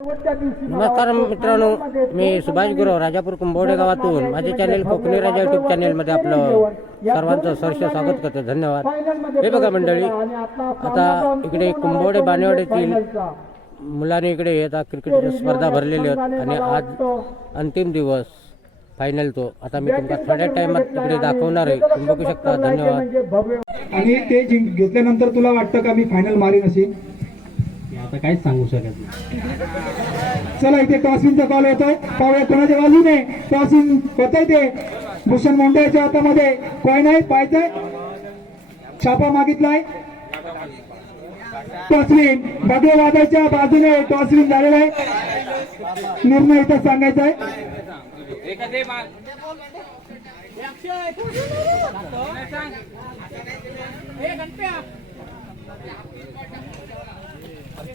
नमस्कार मित्रांनो, मी सुभाष गुरव राजापूर कुंभवडे गावातून माझे चॅनल कोकणी राजा यूट्यूब चॅनलमध्ये आपलं सर्वांचं सहर्ष स्वागत करतो. धन्यवाद. हे बघा मंडळी, आता इकडे कुंभवडे बाणेवाडीतील मुलांनी इकडे आता क्रिकेट स्पर्धा भरलेली आहेत आणि आज अंतिम दिवस फायनल तो. आता मी तुम्हाला थोड्या टाइमात तिकडे दाखवणार आहे, तुम्ही बघू शकता. धन्यवाद. आणि ते घेतल्यानंतर तुला वाटतं का मी फायनल मारीन अशी? आता काहीच सांगू शकत नाही. चला, इथे टॉसिंगचा कॉल येतोय. पाहूया कोणाच्या बाजूने टॉसिंग होतंय. ते भूषण मोंढ्याच्या हातामध्ये काय नाही पाहायचंय. छापा मागितलाय. टॉसिंग भगवेवादाच्या बाजूने टॉसिंग झालेला आहे. निर्णय इथं सांगायचा आहे.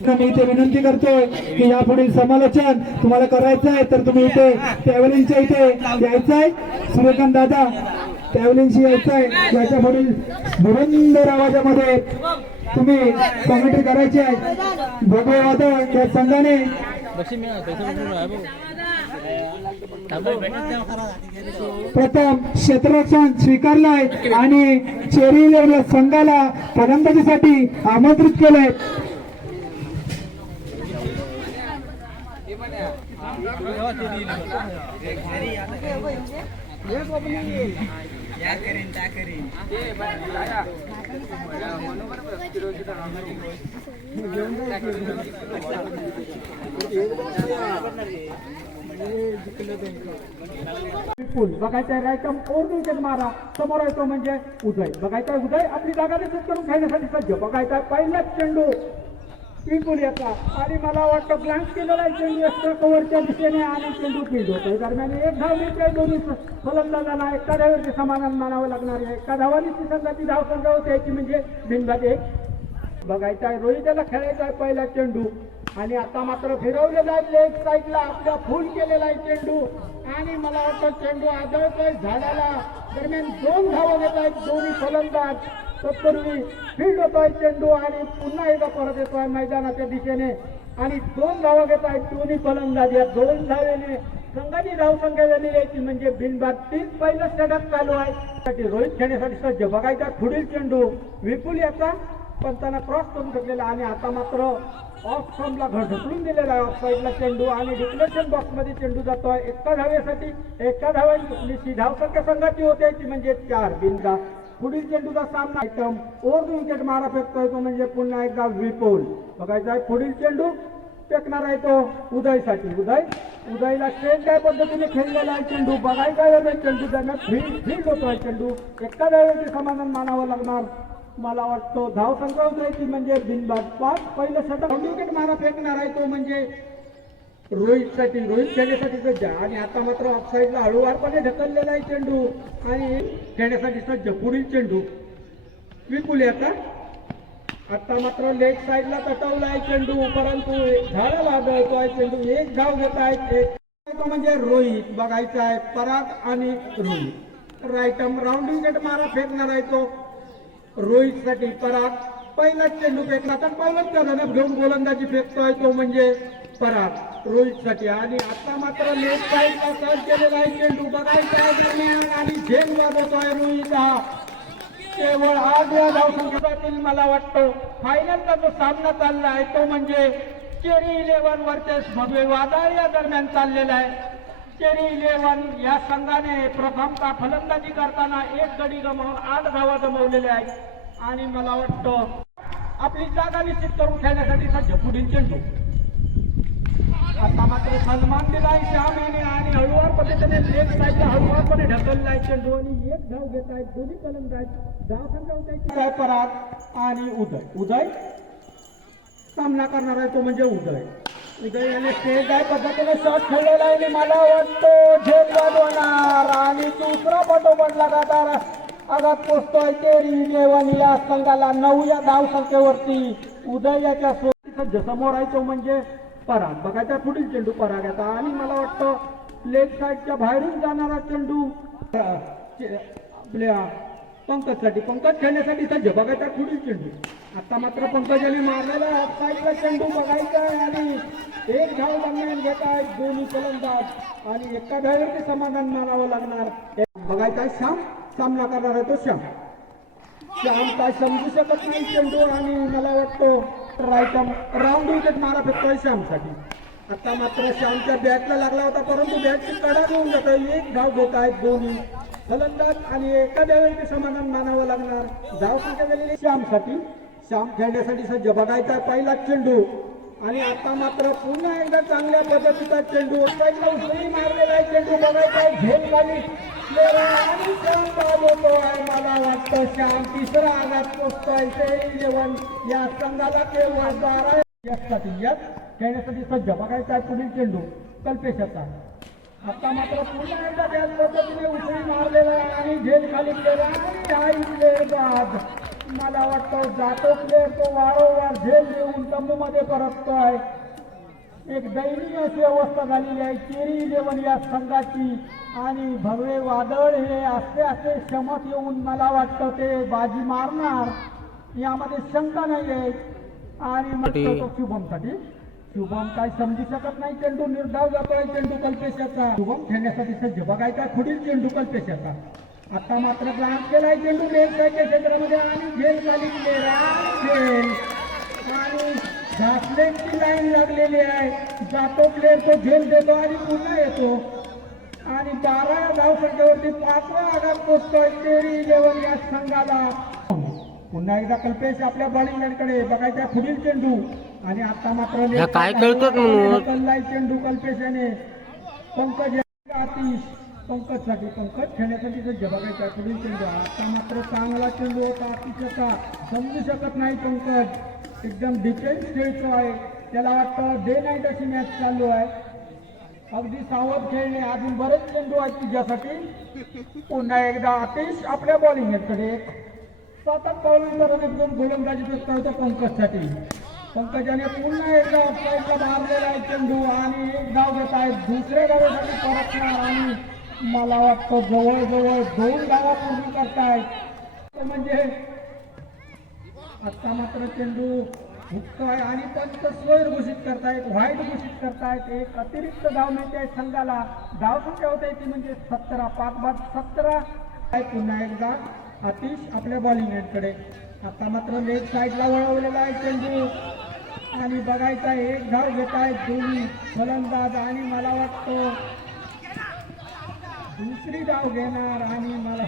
मी इथे विनंती करतोय की यापुढील समालोचन तुम्हाला करायचं आहे तर तुम्ही इथे ट्रॅव्हलिंगच्या इथे यायचं आहे. सूर्यकांत दादा ट्रॅव्हलिंगशी यायचं आहे. याच्या पुढील भुरंदर आवाजामध्ये तुम्ही कॉमेंट्री करायची आहे. भगवे वादळ या संघाने प्रथम क्षेत्ररक्षण स्वीकारलंय आणि चेरी संघाला फलंदाजीसाठी आमंत्रित केलंय. बघायचा रायकम ओरडून मारा. समोर येतो म्हणजे उदय. बघायचा उदय आपली जागा निश्चित करून खेळण्यासाठी सज्ज. बघायचा पहिलाच चेंडू पिंपूल याचा आणि मला वाटतं ब्लँक केलेला आहे चेंडू एक्स्ट्रा कव्हरच्या दिशेने आणि चेंडू फील्ड होतोय. दरम्यान एक धाव मिळते. दोन्ही फलंदाजांना एका धावेवरती समाधान मानावं लागणार आहे. एका धावाने ती संघाची धाव संख्या होते याची म्हणजे बिनबाद एक. बघायचा आहे रोहितला खेळायचा आहे पहिला चेंडू आणि आता मात्र फिरवलेला आहे लेग साईडला. आपला फुल केलेला आहे चेंडू आणि मला वाटतं चेंडू आदळतोय झाडाला. दरम्यान दोन धावा घेत आहेत दोन्ही फलंदाज. तत्पूर्वी फील्ड होतोय चेंडू आणि पुन्हा एकदा परत येतोय मैदानाच्या दिशेने आणि दोन धावा घेत आहेत दोन्ही फलंदाज. या दोन धावेने संघाची धाव संख्या झालेली आहे म्हणजे बिनबाद तीन. पहिलं षटक चालू आहे. रोहित खेळण्यासाठी सज्ज. बघायचा पुढील चेंडू विपुल याचा पंचांना क्रॉस करून घेतलेला आणि आता मात्र ऑफ स्टंपला ढकलून दिलेला आहे ऑफ साईडला चेंडू आणि डिक्लेरेशन बॉक्स मध्ये चेंडू जातोय. एका धावेसाठी एका धावेची धाव संख्या संघाची होते ती म्हणजे 4. बिनबाद. पुढील चेंडूचा सामना आयटम ओव्हर विकेट मारा फेकतोय तो म्हणजे पुन्हा एकदा विपुल. बघायचा आहे पुढील चेंडू फेकणार आहे तो उदयसाठी. उदयला स्ट्रेट काय पद्धतीने खेळलेला आहे चेंडू. बघायचा चेंडू दरम्यान फील्ड होतोय चेंडू. एका धावेचे समाधान मानावं लागणार. मला वाटतं धाव संख्या उतरायची म्हणजे बिनबाद 5. पहिलं षटक विकेट मारा फेकणार आहे तो म्हणजे रोहितसाठी. रोहित खेळण्यासाठी सज्ज आणि आता मात्र ऑफसाईडला हळूवारपणे ढकललेला आहे चेंडू आणि खेळण्यासाठी सज्ज. पुढील चेंडू विपुल याचा. आता मात्र लेग साईडला तटवला आहे चेंडू परंतु झाडाला आदळतोय चेंडू. एक धाव घेत आहेत. एक म्हणजे रोहित. बघायचा आहे पराग आणि रोहित. राईटम राऊंड विकेट मारा फेकणार आहे तो रोहितसाठी. पराग पहिलाच चेंडू फेकला तर पहिलाच त्याला घेऊन गोलंदाजी फेकतोय तो म्हणजे पराग रोहितसाठी आणि आता मात्र लेग साईडला सर्च केलेला आहे चेंडू. बघायचा आहे आणि झेल वाजवतोय रोहित. हा केवळ 8 या धावसंख्येतील मला वाटतं फायनलचा जो सामना चालला आहे तो म्हणजे चेरी 11 वर्सेस भगवे वादळ या दरम्यान चाललेला आहे. चेरी 11 या संघाने प्रथमतः फलंदाजी करताना एक गडी गमावून 8 धावा जमवलेल्या आहेत आणि मला वाटतं आपली जागा निश्चित करून खेळण्यासाठी सज्ज. पुढील चेंडू आता मात्र सन्मान दिलाय श्याम याने आणि हळूवार पद्धतीने लेग साईडला हळूवारपणे ढकललाय चेंडू आणि एक धाव घेत आहेत दोन्ही फलंदाज. धाव संख्या होत्याची पराग आणि उदय सामना करणार आहे तो म्हणजे उदय याने स्टेज आहे पद्धतीने शॉट खेळलेला आहे. मला वाटतो झेल वाजवणार आणि दुसरा पाठोपाठ लगातार आघात पोचतोय चेरी 11 या संघाला 9 या धाव संख्येवरती. उदय याच्या सज्ज. समोर आहे तो म्हणजे पराग. बघायचा पुढील चेंडू पराग याचा आणि मला वाटतं लेग साईडच्या बाहेरून जाणारा चेंडू आपल्या पंकजसाठी. पंकज खेळण्यासाठी सज्ज. बघायचा पुढील चेंडू आता मात्र पंकजाने मारलेला साईडला चेंडू बघायचा आहे आणि एक धाव लागणार घेत आहेत दोन्ही फलंदाज आणि एका धावेवरती समाधान मानावं लागणार. बघायचा आहे श्याम सामना करणार आहे तो श्याम काय समजू शकत नाही चेंडू आणि मला वाटतो राऊंड विकेट मारा फेकतोय श्यामसाठी. आता मात्र श्यामच्या बॅटला लागला होता परंतु बॅटची कडा घेऊन जात एक धाव घेत आहेत दोन्ही फलंदाज आणि एका धावेवरती समाधान मानावं लागणार. धाव संख्या झालेली श्यामसाठी. श्याम खेळण्यासाठी सज्ज. बघायचा पहिला चेंडू आणि आता मात्र पुन्हा एकदा चांगल्या पद्धतीचा चेंडू साईडला उसळी मारलेला आहे चेंडू बघायचा झेल खाली आणि श्याम बाद होतोय. मला वाटतं श्याम तिसरा आघात पोचतोय. जेवण या संघाला केवळ 12 खेळण्यासाठी सज्ज. बघायचा पुढील चेंडू कल्पेशाचा. आता मात्र पुन्हा एकदा त्याच पद्धतीने उसळी मारलेला आहे आणि झेल खाली गेला आणि हाई प्लेअर बाद. मला वाटतं जातो प्लेअर तो वारंवार झेल देऊन तंबूमध्ये परततोय. एक दयनीय अशी अवस्था झालेली आहे केरी 11 या संघाची आणि भगवे वादळ हे असे असे शमत येऊन मला वाटतं ते बाजी मारणार यामध्ये शंका नाही आहे. आणि मग तो शुभमसाठी. शुभम काय समजू शकत नाही चेंडू निर्धाव जातोय चेंडू कल्पेशाचा. शुभम खेळण्यासाठी सज्ज. बघायचा पुढील चेंडू कल्पेशाचा. आता मात्र ब्लास्ट केलाय चेंडू लेफ्टच्या क्षेत्रामध्ये आणि झेल खाली झेल आणि घासलेटची लाईन लागलेली आहे. जातो प्लेअर तो झेल देतो आणि पुन्हा येतो आणि 12 धावसंख्येवरती 5वा आघात पोचतोय केरी 11 या संघाला. पुन्हा एकदा कल्पेश आपल्या बॉलिंग लाईनकडे. बघायचा पुढील चेंडू आणि आता मात्र काय कळतोच कल्लाय चेंडू कल्पेशाने. पंकज आतिश पंकजसाठी. पंकज खेळण्यासाठी सज्ज. बघायचा पुढील चेंडू. आता मात्र चांगला चेंडू होता आतिशचा. समजू शकत नाही पंकज एकदम डिफेन्स खेळतो आहे. त्याला वाटतं डे नाईट अशी मॅच चालू आहे. अगदी सावध खेळणे. अजून बरेच चेंडू आहेत तुझ्यासाठी. पुन्हा एकदा आतिश आपल्या बॉलिंगकडे. 7 पावलांचा एकदम गोलंदाजी करतो पंकजसाठी. पंकजाने पुन्हा एकदा ऑफसाईडला मारलेला आहे चेंडू आणि एक धाव घेत आहे. दुसऱ्या धावेसाठी परतणार आणि मला वाटतं जवळजवळ 2 धावा पूर्ण करतायत. म्हणजे आता मात्र चेंडू हुकतोय आणि पंच स्वैर घोषित करतायत व्हाईट घोषित करतायत. एक अतिरिक्त धाव मिळते संघाला. धाव संख्या होते ती म्हणजे 17. 5 बाद 17. पुन्हा एकदा आतिश आपल्या बॉलिंग एंडकडे. आता मात्र लेग साईडला वळवलेला आहे चेंडू आणि बघायचा एक धाव घेत आहेत दोन्ही फलंदाज आणि मला वाटतं दुसरी धाव घेणार आणि मला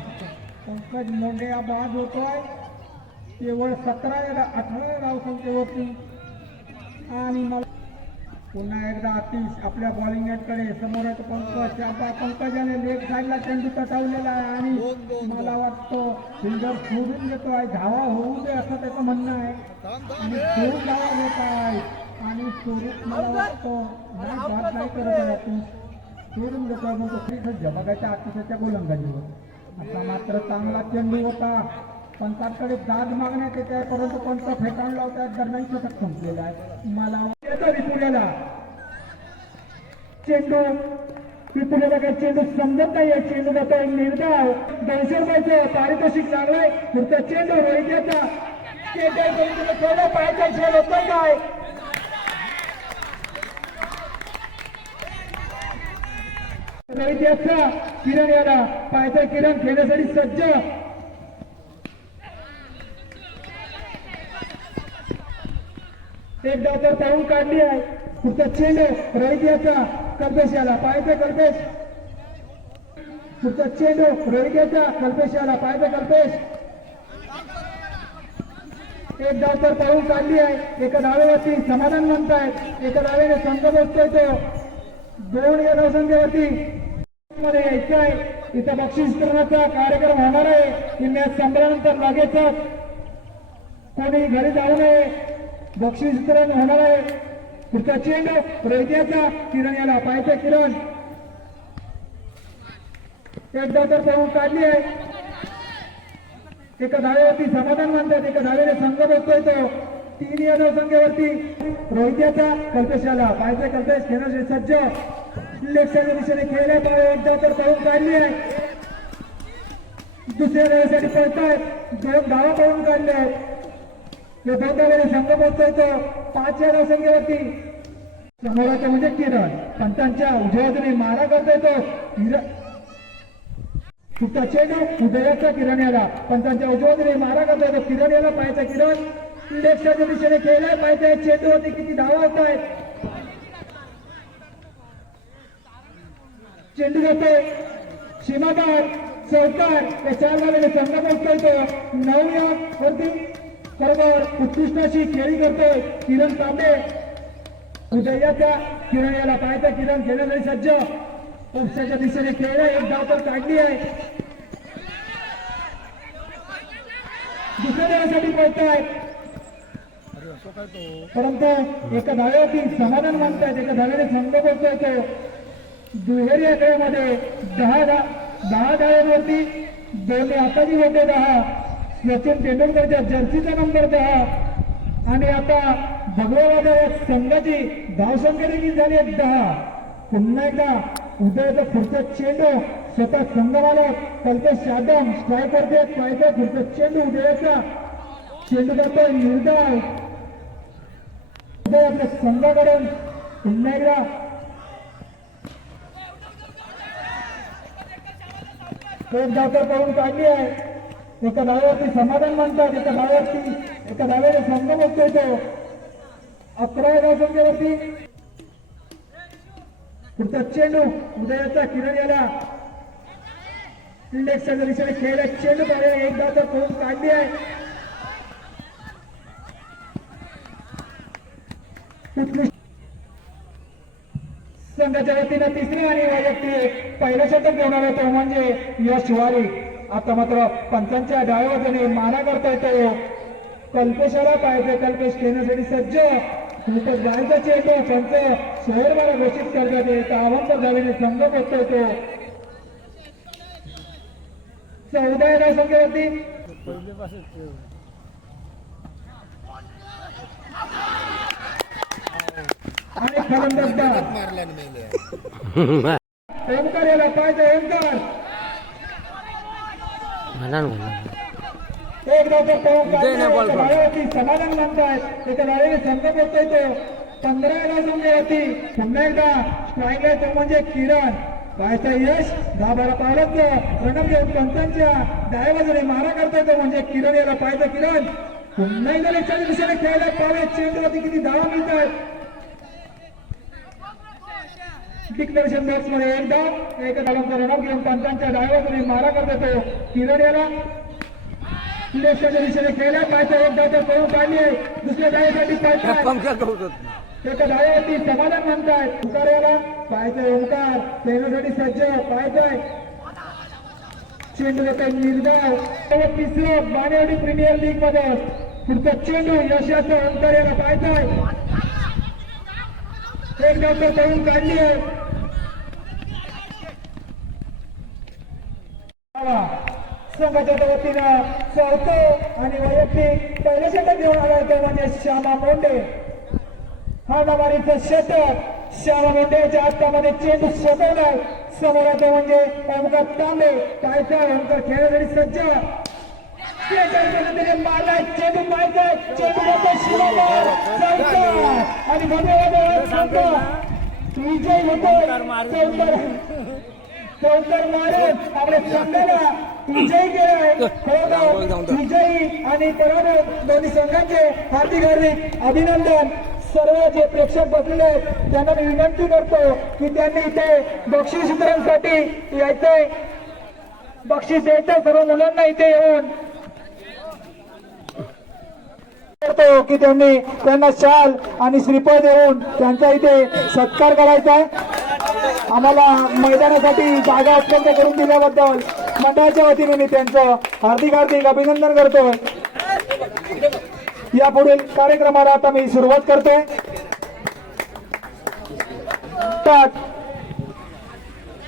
पंकज मोंडे हा बाद होतोय केवळ 18 धावसंख्येवरती. आणि मला पुन्हा एकदा आतिश आपल्या बॉलिंग एंडकडे. समोर आहे पंकज. पंकजाने लेग साईडला चेंडू तटावलेला आहे आणि मला वाटतं फिल्डर सोडून घेतो आहे. धावा होऊ दे असं त्याचं म्हणणं आहे आणि सोडून धावा घेत आहे आणि सोडून मला वाटतं नाही बाद नाही करत आहे आतिश. सोडून घेतो आहे मग सज्ज. बघायच्या आतिशाच्या गोलंदाजीवर. आता मात्र चांगला चेंडू होता. पंचांकडे दाद मागण्यात येत आहे परंतु पंच फेटाळून लावतात. दरम्यान शतक संपलेला आहे. मला विपुल्याला चेंडू विपुल्याला काही चेंडू समजत नाहीये. चेंडू जातो निर्धाव. 200 रुपयाचं पारितोषिक लागलंय. पुढचा चेंडू रोहित्याचा. पायाचा खेळ होतोय काय रोहित्याचा. किरण याला पायाचा किरण खेळण्यासाठी सज्ज. एक डाव तर पाहून काढली आहे. पुढचा चेंडू रोहित याचा. कल्पेश याला पाहायचा कल्पेश. पुढचा चेंडू रोहित याचा. कल्पेश याला पाहायचा कल्पेश. एक डाव तर पाहून काढली आहे. एका धावेवरती समाधान म्हणतायत. एका धावेने संघ बसतोय तो 2 या धावसंख्येवरती मध्ये यायचं आहे. इथं बक्षीस वितरणाचा कार्यक्रम होणार आहे. ही मॅच संपल्यानंतर लगेचच कोणी घरी जाऊ नये. बक्षीस वितरण होणार आहे. पुढचा चेंडू रोहित्याचा. किरण याला पाहायचा किरण. एकदा तर पाहून काढली आहे. एका धावेवरती समाधान मानतात. एका धावेने संघ बसतोय तो 3 या धावसंख्येवरती. रोहित्याचा. कल्पेश याला पाहायचा कल्पेश खेळण्यासाठी सज्ज. लेफ्टच्या दिशेने खेळले पाहिजे. एकदा तर पाहून काढली आहे. दुसऱ्या धावेसाठी पळतायत. 2 धावा पाहून काढल्या आहेत. ते बोलताना संघ पोहोचतो 5 या धावसंख्येवरती समोराचा म्हणजे किरण पंचांच्या उजव्या बाजूने मारा करतोय तो सुट्टा चेंडू उदयाचा किरण याला पंचांच्या उजव्या बाजूने मारा करतोय तो किरण याला पाहायचा किरण लेफ्टच्या दिशेने खेळलाय पाहिजे चेंडू होती किती धावा होत आहेत चेंडू जातोय सीमादार चौकार या 4 बाजूने संघ पोहोचतोय तो 9 या वरती बरोबर उत्कृष्ट अशी खेळी करतोय किरण तांबे उदयाचा किरण याला पाहायचा किरण खेळण्यासाठी सज्ज उपसाच्या दिशेने खेळलाय एक धाव तर काढली आहे दुसऱ्या धावासाठी पळताय परंतु एका धाव्यावरती समाधान मानतायत एका धाव्याने संघ पोहोचतोय तो दुहेरी आकड्यामध्ये 10 धाव्यांवरती 2 आताची होते 10 सचिन तेंडुलकरच्या जर्सीचा नंबर 10 आणि आता भगवाबाद या संघाची धावसंख्या देखील झाली 10 पुन्हा एकदा उदयाचा पुढचा चेंडू स्वतः संघमालक कल्पेश यादव स्ट्राईक करते पाहिजे पुढचा चेंडू उदयाचा चेंडू करतोय निर्धाव उदय आपल्या संघाकडून पुन्हा एकदा एक धाव तर पळून काढली आहे एका धाव्यावरती समाधान मानतात एका धाव्याने संघ बघतोय तो 11 धावसंख्येवरती पुढचा चेंडू उदयाचा किरण याला इंडेक्सच्या दिशेने खेळला चेंडू काढला एक धाव तर पळून काढली आहे संघाच्या वतीनं तिसरी आणि वैयक्तिक पहिलं षटक घेऊन तो म्हणजे यश वारीक आता मात्र पंचांच्या डाव्या बाजूने मारा करता येतो कल्पेशाला पाहिजे कल्पेश खेळण्यासाठी सज्ज खूपच जायचा चेंडू पंच शहर मारा घोषित करतात येत आवंत धावेने संघ पोहोचतो तो 14 धावसंख्येवरती आणि फलंदाज ओमकार याला पाहिजे ओमकार एक धावती समाधान मानतायत एका धावेने संघ पोहोचतोय तो 15 धावसंख्येवरती पुन्हा एकदा स्ट्राईक आहे तो म्हणजे किरण पाहायचा यश 10-12 पावलांचं प्रणव घेऊन पंचांच्या डाव्या बाजूने मारा करतोय तो म्हणजे किरण याला पाहिजे किरण पुन्हा एकदा लेफ्टच्या दिशेने खेळायला पावे चेंडूवरती किती धावा मिळतात डिक्लेरेशन बॉक्स मध्ये एक धाव एका धावांचा रनअप घेऊन पंचांच्या डाव्या बाजूने मारा करतो किरण याला लेफ्टच्या दिशेने खेळला पाहिजे एक धाव तर पळून काढली आहे दुसऱ्या धावेसाठी पाहिजे एका धाव्यावरती समाधान म्हणतायत ओंकार याला पाहिजे ओंकार खेळण्यासाठी सज्ज पाहिजे चेंडू देतोय निर्धाव तिसरं बाणेवाडी प्रीमियर लीग मध्ये पुढचा चेंडू यशाचं ओंकार याला पाहिजे एक धाव तर पळून काढली आहे संघाच्या वतीनं चौथं आणि वैयक्तिक पहिलं षटक घेऊन आला होता म्हणजे श्यामा मोंडे हा नवारीचं षटक श्यामा मोंडेच्या हातामध्ये चेंडू सोडवलाय समोर येतो म्हणजे ओमकार तांबे पायचा ओमकार खेळण्यासाठी सज्ज मारलाय चेंडू पाहिजे चेंडू शिवावर आणि संघ विजय होतोय चौकार मारून आपल्या संघाला विजयी केलाय विजयी आणि पराभव दोन्ही संघांचे हार्दिक अभिनंदन सर्व जे प्रेक्षक बसलेले आहेत त्यांना मी विनंती करतो की त्यांनी इथे बक्षीस वितरणासाठी यायचंय बक्षीस द्यायचंय सर्व मुलांना इथे येऊन करतो की त्यांना शाल आणि श्रीफळ देऊन त्यांचा इथे सत्कार करायचा आहे आम्हाला मैदानासाठी जागा उपलब्ध करून दिल्याबद्दल मंडळाच्या वतीने मी त्यांचं हार्दिक अभिनंदन करतोय यापुढील कार्यक्रमाला आता मी सुरुवात करतोय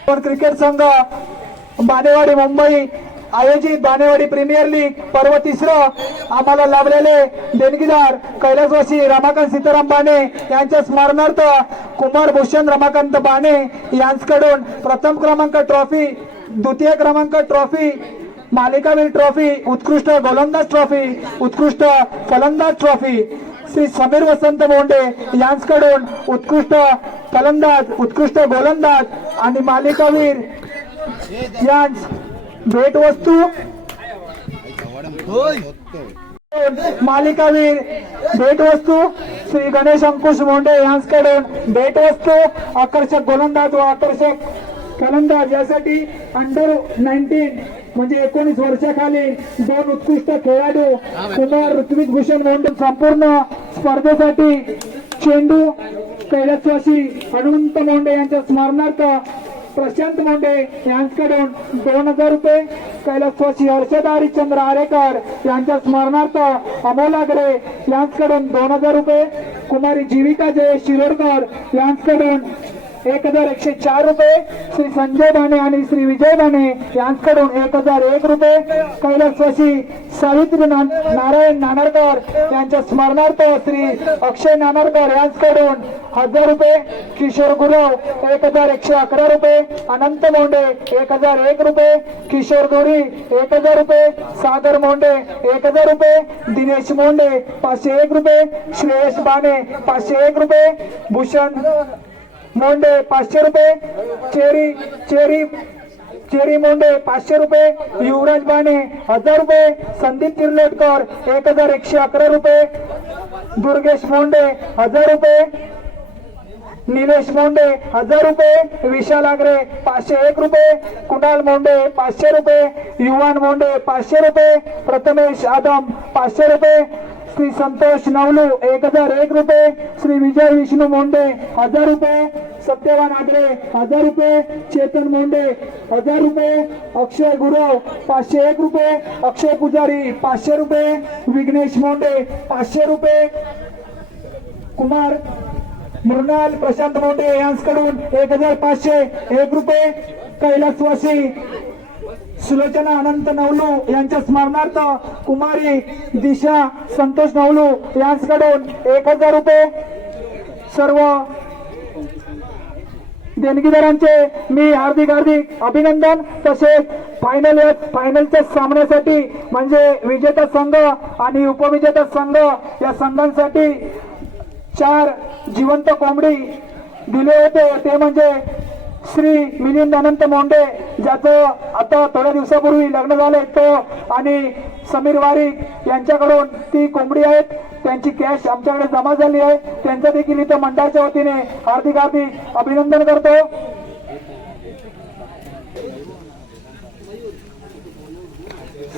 क्रिकेट संघ बाणेवाडी मुंबई आयोजित बाणेवाडी प्रीमियर लीग पर्व तिसरं आम्हाला लाभलेले देणगीदार कैलासवासी रमाकांत सीताराम बाणे यांच्या स्मरणार्थ कुमार भूषण रमाकांत बाणे यांच्याकडून प्रथम क्रमांक ट्रॉफी द्वितीय क्रमांक ट्रॉफी मालिकावीर ट्रॉफी, उत्कृष्ट गोलंदाज ट्रॉफी, उत्कृष्ट फलंदाज ट्रॉफी श्री समीर वसंत मोंडे यांच्याकडून उत्कृष्ट फलंदाज, उत्कृष्ट गोलंदाज आणि मालिकावीर यांस भेटवस्तू, मालिकावीर भेटवस्तू श्री गणेश अंकुश मोंडे यांच्याकडून भेटवस्तू, आकर्षक गोलंदाज व आकर्षक फलंदाज यासाठी अंडर 19 म्हणजे 19 वर्षाखाली 2 उत्कृष्ट खेळाडू कुमार ऋत्विक भूषण मोंडे, संपूर्ण स्पर्धेसाठी चेंडू कैलासवासी हनुमंत मोंडे यांच्या स्मरणार्थ प्रशांत मोंडे यांच्याकडून 2000 रुपये, कैलासवासी हर्षद हरिश्चंद्र आरेकर यांच्या स्मरणार्थ अमोल आगरे यांच्याकडून 2000 रुपये, कुमारी जीविका जय शिरोडकर यांच्याकडून 1104 रुपये, श्री संजय भाने आणि श्री विजय भाने यांच्याकडून 1001 रुपये, कैलासवासी सावित्री नारायण नानारकर यांच्या स्मरणार्थ श्री अक्षय नानारकर यांच्याकडून 1000 रुपये, किशोर गुरव 1111 रुपये, अनंत मोंडे 1001 रुपये, किशोर गोरी 1000 रुपये, सागर मोंडे 1000 रुपये, दिनेश मोंडे 501 रुपये, श्रेयस बाने 501 रुपये, भूषण मोंडे 500 रुपये, चेरी मोंडे 500 रुपये, युवराज बाने 1000 रुपये, संदीप तिर्लोटकर 1111 रुपये, दुर्गेश मोंडे 1000 रुपये, निलेश मोंडे 1000 रुपये, विशाल आगरे 501 रुपये, कुणाल मोंडे 500 रुपये, युवान मोंडे 500 रुपये, प्रथमेश आदम 500 रुपये, श्री संतोष नवलू 1001 रुपये, श्री विजय विष्णू मोंडे 1000 रुपये, सत्यवान आगरे 1000 रुपये, चेतन मोंडे 1000 रुपये, अक्षय गुरव 501 रुपये, अक्षय पुजारी 500 रुपये, विघ्नेश मोंडे 500 रुपये, कुमार मृणाल प्रशांत मोंडे यांच्याकडून 1501 रुपये, कैलासवासी सुलोचना अनंत नवलू यांच्या स्मरणार्थ कुमारी दिशा संतोष नवलू यांच्याकडून 1000 रुपये. सर्व देणगीदारांचे मी हार्दिक अभिनंदन. तसेच फायनलच्या सामन्यासाठी म्हणजे विजेता संघ आणि उपविजेता संघ या संघांसाठी 4 जिवंत कोंबडी दिले होते. ते म्हणजे श्री मिलिंद अनंत मोंडे ज्याचं आता थोड्या दिवसापूर्वी लग्न झाले तो आणि समीर वारिक यांच्याकडून ती कोंबडी आहेत. त्यांची कॅश आमच्याकडे जमा झाली आहे. त्यांचं देखील इथं मंडळाच्या वतीने हार्दिक अभिनंदन करतो.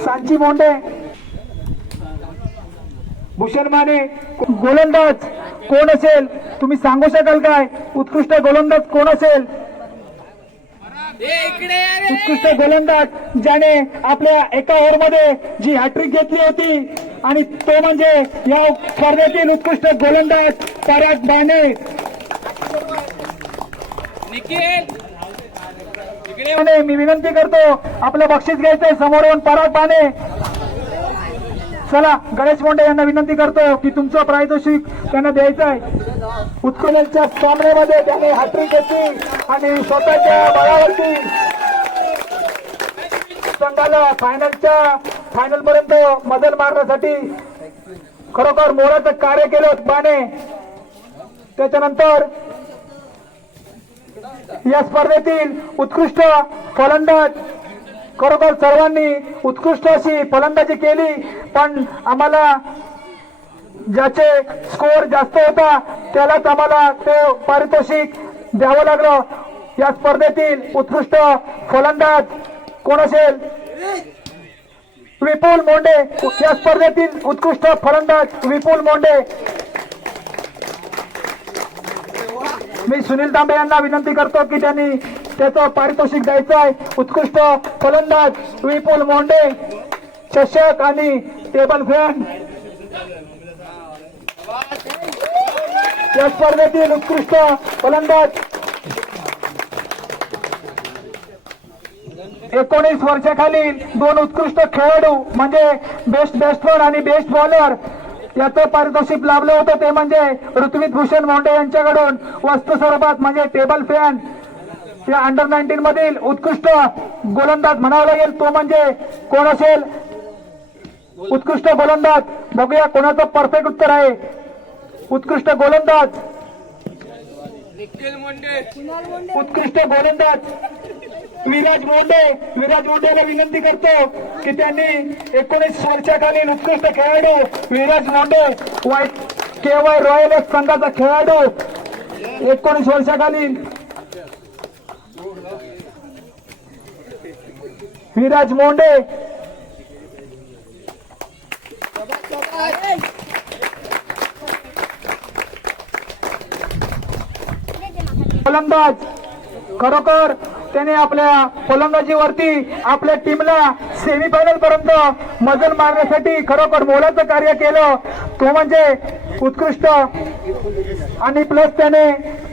सांची मोंडे, भूषण माने. गोलंदाज कोण असेल तुम्ही सांगू शकाल काय? उत्कृष्ट गोलंदाज कोण असेल? उत्कृष्ट गोलंदाज ज्याने आपल्या एका ओव्हरमध्ये जी हॅट्रिक घेतली होती आणि तो म्हणजे या स्पर्धेतील उत्कृष्ट गोलंदाज पराग बाने. मी विनंती करतो आपलं बक्षीस घ्यायचंय समोरून पराग बाने. चला गणेश मोंडे यांना विनंती करतो की तुमचं पारितोषिक त्यांना द्यायचं आहे. उत्कृष्टच्या सामन्यामध्ये त्याने हॅट्रिक घेतली आणि स्वतःच्या बळावरती संघाला फायनल पर्यंत मजल मारण्यासाठी खरोखर मोलाचं कार्य केलं बाने. त्याच्यानंतर या स्पर्धेतील उत्कृष्ट फलंदाज खरोखर सर्वांनी उत्कृष्ट अशी फलंदाजी केली, पण आम्हाला ज्याचे स्कोअर जास्त होता त्यालाच आम्हाला ते पारितोषिक द्यावं लागलं. या स्पर्धेतील उत्कृष्ट फलंदाज कोण असेल? विपुल मोंडे. या स्पर्धेतील उत्कृष्ट फलंदाज विपुल मोंडे. मी सुनील तांबे यांना विनंती करतो की त्यांनी त्याचं पारितोषिक द्यायचं आहे. उत्कृष्ट फलंदाज विपुल मोंडे. चषक आणि टेबल फॅन. या स्पर्धेतील उत्कृष्ट फलंदाज 19 वर्षाखालील 2 उत्कृष्ट खेळाडू म्हणजे बेस्ट बॅट्समन आणि बेस्ट बॉलर याचं पारितोषिक लाभलं होतं. ते म्हणजे ऋत्विक भूषण मोंडे यांच्याकडून वस्तू स्वरूपात म्हणजे टेबल फॅन या अंडर 19 मधील उत्कृष्ट गोलंदाज म्हणावं लागेल तो म्हणजे कोण असेल? उत्कृष्ट गोलंदाज, बघूया कोणाचं परफेक्ट उत्तर आहे. उत्कृष्ट गोलंदाज, उत्कृष्ट गोलंदाज विराज मोंडे. विराज मोंडेला विनंती करतो की त्यांनी 19 वर्षाखालील उत्कृष्ट खेळाडू Viraj Monde, KY royal F संघाचा खेळाडू 19 वर्षाखालील विराज मोंडे. फलंदाज, खरोखर त्याने आपल्या फलंदाजीवरती आपल्या टीमला सेमीफायनल पर्यंत मजल मारण्यासाठी खरोखर मोलाचं कार्य केलं. तो म्हणजे उत्कृष्ट आणि प्लस त्याने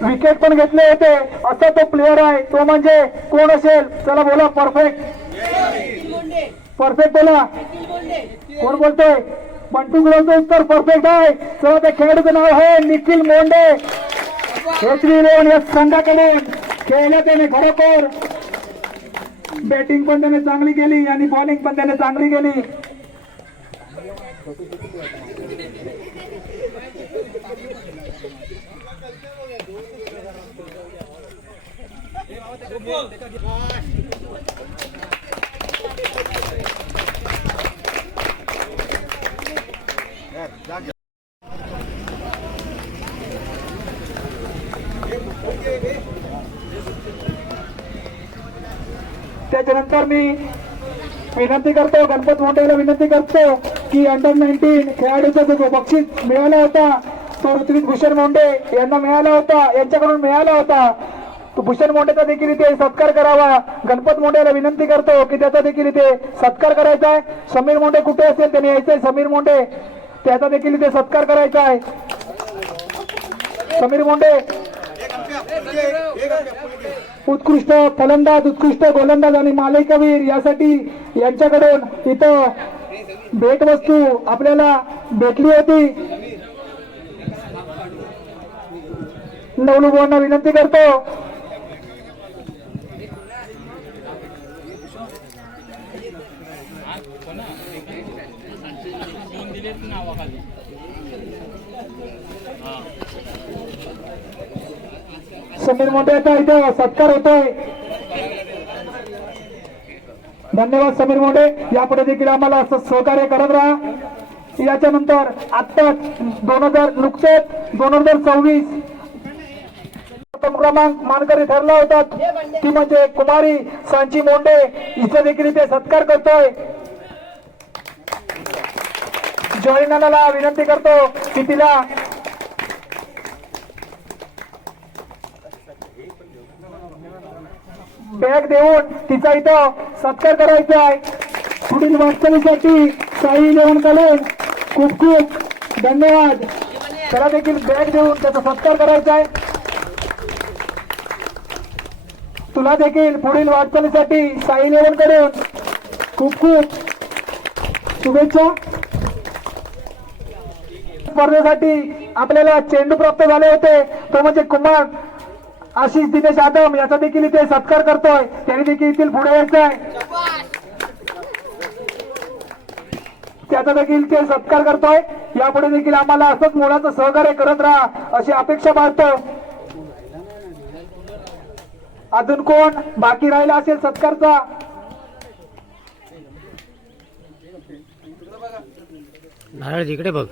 विकेट पण घेतले होते असा तो प्लेअर आहे. तो म्हणजे कोण असेल? चला बोला. परफेक्ट, परफेक्ट बोला. कोण बोलतोय? बंटू बोलतोय. उत्तर परफेक्ट आहे. चला त्या खेळाडूचं नाव आहे निखिल मोंडे. HV11 या संघाकडून खेळला त्याने. खरोखर बॅटिंग पण त्याने चांगली केली आणि बॉलिंग पण त्याने चांगली केली. त्याच्यानंतर मी विनंती करतो, गणपत मोंडेला विनंती करतो की अंडर 19 खेळाडूचा जो बक्षीस मिळाला होता तो ऋत्विक भूषण मोंडे यांना मिळाला होता, यांच्याकडून मिळाला होता. तो भूषण मोंडेचा देखील इथे सत्कार करावा. गणपत मोंडेला विनंती करतो की त्याचा देखील इथे सत्कार करायचा आहे. समीर मोंडे कुठे असेल त्याने यायचंय. समीर मोंडे, त्याचा देखील इथे सत्कार करायचा आहे. समीर मोंडे उत्कृष्ट फलंदाज, उत्कृष्ट गोलंदाज आणि मालिकावीर यासाठी यांच्याकडून इथं भेटवस्तू आपल्याला भेटली होती. नवलुबांना विनंती करतो. समीर मोंडेचा इथं सत्कार होतोय. धन्यवाद समीर मोंडे. यापुढे देखील आम्हाला असं सहकार्य करत राहा. याच्यानंतर आता नुकतेच 2026 क्रमांक मानकरी ठरला होता ती म्हणजे कुमारी सांची मोंडे. हिचा देखील इथे सत्कार करतोय. जॉईनाला विनंती करतो की तिला बॅग देऊन तिचा इथं सत्कार करायचा आहे. पुढील वाटचालीसाठी साई इलेव्हनकडून खूप खूप धन्यवाद. त्याला देखील बॅग देऊन त्याचा सत्कार करायचा आहे. तुला देखील पुढील वाटचालीसाठी साई इलेव्हनकडून खूप खूप शुभेच्छा. स्पर्धेसाठी आपल्याला चेंडू प्राप्त झाले होते तो म्हणजे कुमार आशिष दिनेश आदम. याचा देखील इथे सत्कार करतोय. त्याने देखील इथे पुढे यायचं आहे. त्याचा देखील इथे सत्कार करतोय. यापुढे देखील आम्हाला असंच मोलाचं सहकार्य करत राहा अशी अपेक्षा बाळगतो. अजून कोण बाकी राहिला असेल सत्कारचा? नारळ इकडे बघ.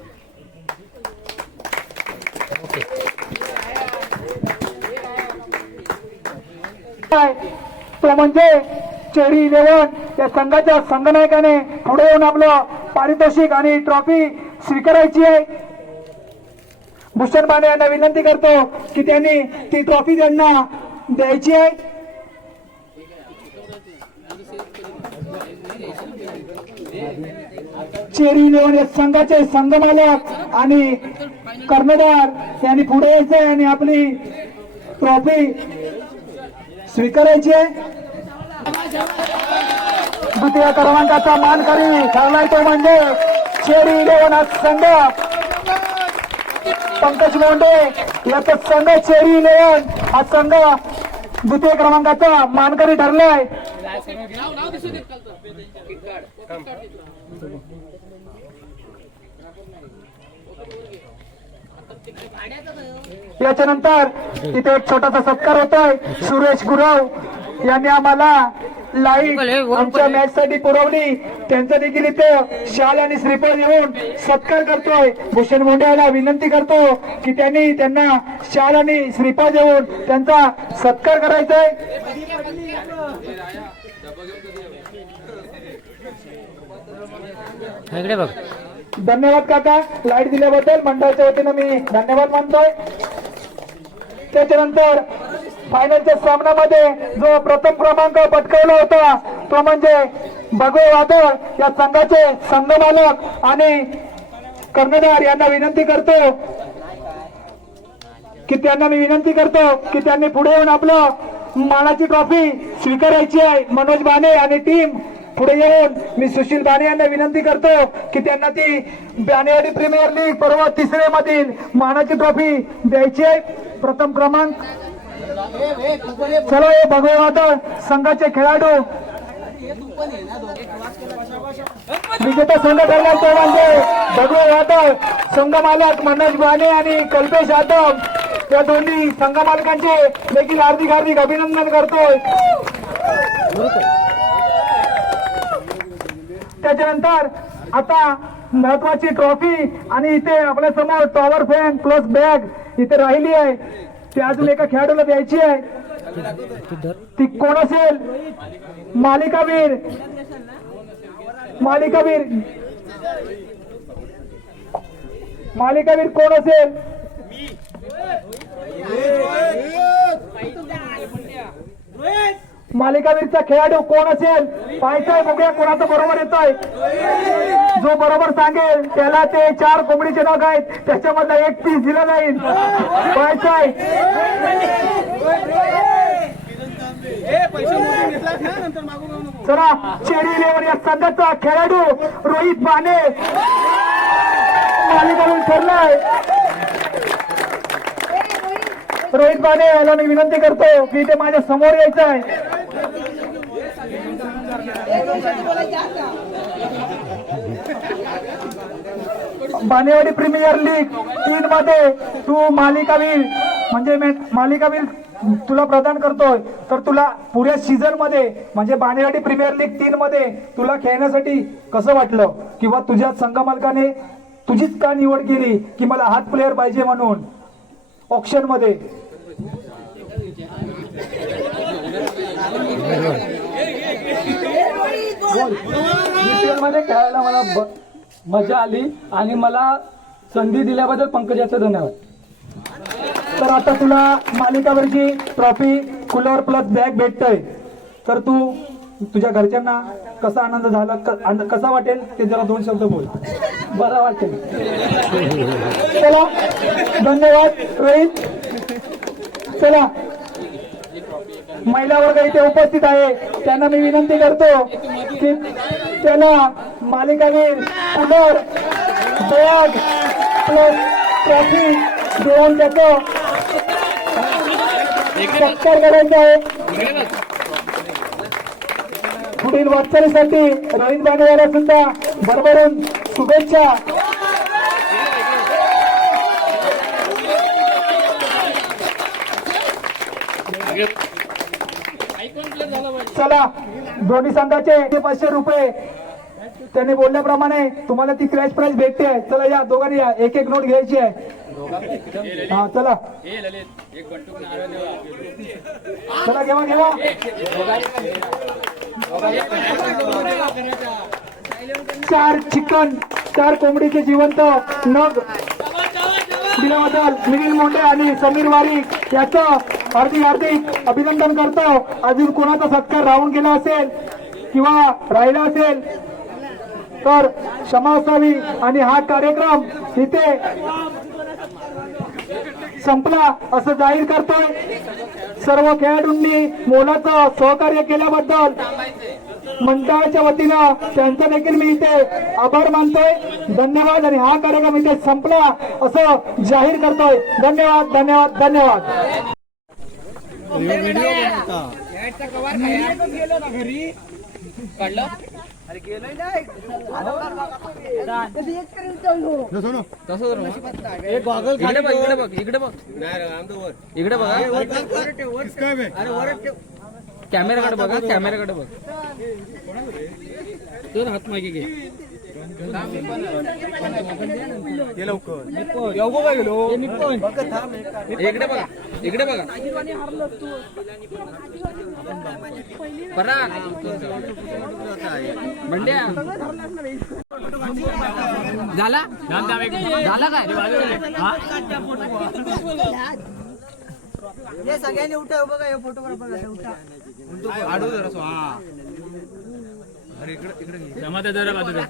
तो म्हणजे चेरी 11 या संघाच्या संघनायकाने पुढे येऊन आपलं पारितोषिक आणि ट्रॉफी स्वीकारायची आहे. भूषण माने यांना विनंती करतो की त्यांनी ती ट्रॉफी त्यांना द्यायची आहे. चेरी 11 या संघाचे संघमालक आणि कर्णधार यांनी पुढे यायचे आणि आपली ट्रॉफी स्वीकारायची आहे. द्वितीय क्रमांकाचा मानकरी ठरलाय तो म्हणजे चेरी 11 संघ. पंकज मोंडे याचा संघ चेरी 11 हा संघ द्वितीय क्रमांकाचा मानकरी ठरलाय. याच्यानंतर इथे एक छोटासा सत्कार होतोय. सुरेश गुरव यांनी आम्हाला लाईट आमच्या मॅच साठी पुरवली. त्यांचा देखील इथे शाल आणि श्रीफळ देऊन सत्कार करतोय. भूषण मुंडे यांना विनंती करतो की त्यांनी त्यांना शाल आणि श्रीफळ देऊन त्यांचा सत्कार करायचा आहे. इकडे बघ. धन्यवाद काका, लाईट दिल्याबद्दल मंडळाच्या वतीनं मी धन्यवाद मानतोय. त्याच्यानंतर फायनलच्या सामन्यामध्ये जो प्रथम क्रमांक पटकावला होता तो म्हणजे भगवे वादळ या संघाचे संघमालक आणि कर्णधार यांना विनंती करतो की त्यांनी पुढे येऊन आपलं मानाची ट्रॉफी स्वीकारायची आहे. मनोज बाणे आणि टीम पुढे येऊन मी सुशील बाणे यांना विनंती करतो की त्यांना ती बाणेवाडी प्रीमियर लीग पर्व तिसरे मधील मानाची ट्रॉफी द्यायची आहे. प्रथम क्रमांक चला हे भगवे वादळ संघाचे खेळाडू विजेता संघ ठरला तो म्हणजे भगवे वादळ संघ मालक मनोज बाणे आणि कल्पेश यादव या दोन्ही संघ मालकांचे देखील हार्दिक अभिनंदन करतोय. त्याच्यानंतर आता महत्वाची ट्रॉफी आणि इथे आपल्या समोर टॉवर फॅन प्लस बॅग इथे राहिली आहे. ती अजून एका खेळाडूला द्यायची आहे. ती कोण असेल? मालिकावीर कोण असेल? मालिकावीरचा खेळाडू कोण असेल? पाहायचंय, बघूया कोणाचं बरोबर येतोय. जो बरोबर सांगेल त्याला ते 4 कोंबडीचे नग आहेत त्याच्यामधला एक पीस दिला जाईल. पाहायचंय. चला चेरी लेवर या संघाचा खेळाडू रोहित बाणे मालिकावीर ठरलाय. रोहित बाणे याला मी विनंती करतो की ते माझ्या समोर यायचं आहे. बाणेवाडी प्रीमियर लीग 3 मध्ये तू मालिकावीर म्हणजे मालिकावीर तुला प्रदान करतोय. तर तुला पुऱ्या सीझन मध्ये म्हणजे बाणेवाडी प्रीमियर लीग 3 मध्ये तुला खेळण्यासाठी कसं वाटलं किंवा तुझ्या संघ मालकाने तुझीच का निवड केली की मला हाच प्लेअर पाहिजे म्हणून ऑक्शन मध्ये? मध्ये खेळायला मला मजा आली आणि मला संधी दिल्याबद्दल पंकजाचं धन्यवाद. तर आता तुला मालिकावरची ट्रॉफी कूलर प्लस बॅग भेटतय. तर तू तुझ्या घरच्यांना कसा आनंद झाला, कसा वाटेल ते जरा 2 शब्द बोल. बरं वाटेल. चला धन्यवाद रोहित. चला महिला वर्ग इथे उपस्थित आहे त्यांना मी विनंती करतो की त्यांना मालिकावीर कूलर बॅग प्लस ट्रॉफी देऊन त्याचं सत्कार करायचा आहे. पुढील वाटचालीसाठी रोहित बाणे याला सुद्धा भरभरून शुभेच्छा. चला दोन्ही संघाचे 500 रुपये त्यांनी बोलल्याप्रमाणे तुम्हाला ती क्रॅश प्राइज भेटते. चला या दोघांनी या, एक एक नोट घ्यायची आहे. हा चला चला घेवा 4 चिकन 4 कोंबडीचे जिवंत नग दिल्याबद्दल मिलिंद मोंडे आणि समीर वारीक याचं हार्दिक अभिनंदन करतो. अजून कोणाचा सत्कार राहून गेला असेल किंवा राहिला असेल तर क्षमा असावी. आणि हा कार्यक्रम इथे संपला असं जाहीर करतोय. सर्व खेळाडूंनी मोलाचं सहकार्य केल्याबद्दल मंडळाच्या वतीनं त्यांचा देखील मी इथे आभार मानतोय. धन्यवाद. आणि हा कार्यक्रम इथे संपला असं जाहीर करतोय. धन्यवाद. गेलो ना घरी काढलं एक गॉगल इकडे बघ इकडे बघ इकडे बघ इकडे बघा कॅमेराकडे बघा कॅमेराकडे बघ दोन हात मागे घे इकडे बघा इकडे बघा पराग बंड्या झाला झाला काय सगळ्यांनी उठा बघा हे फोटोग्राफर उठा जमा त्या जरा बाजूला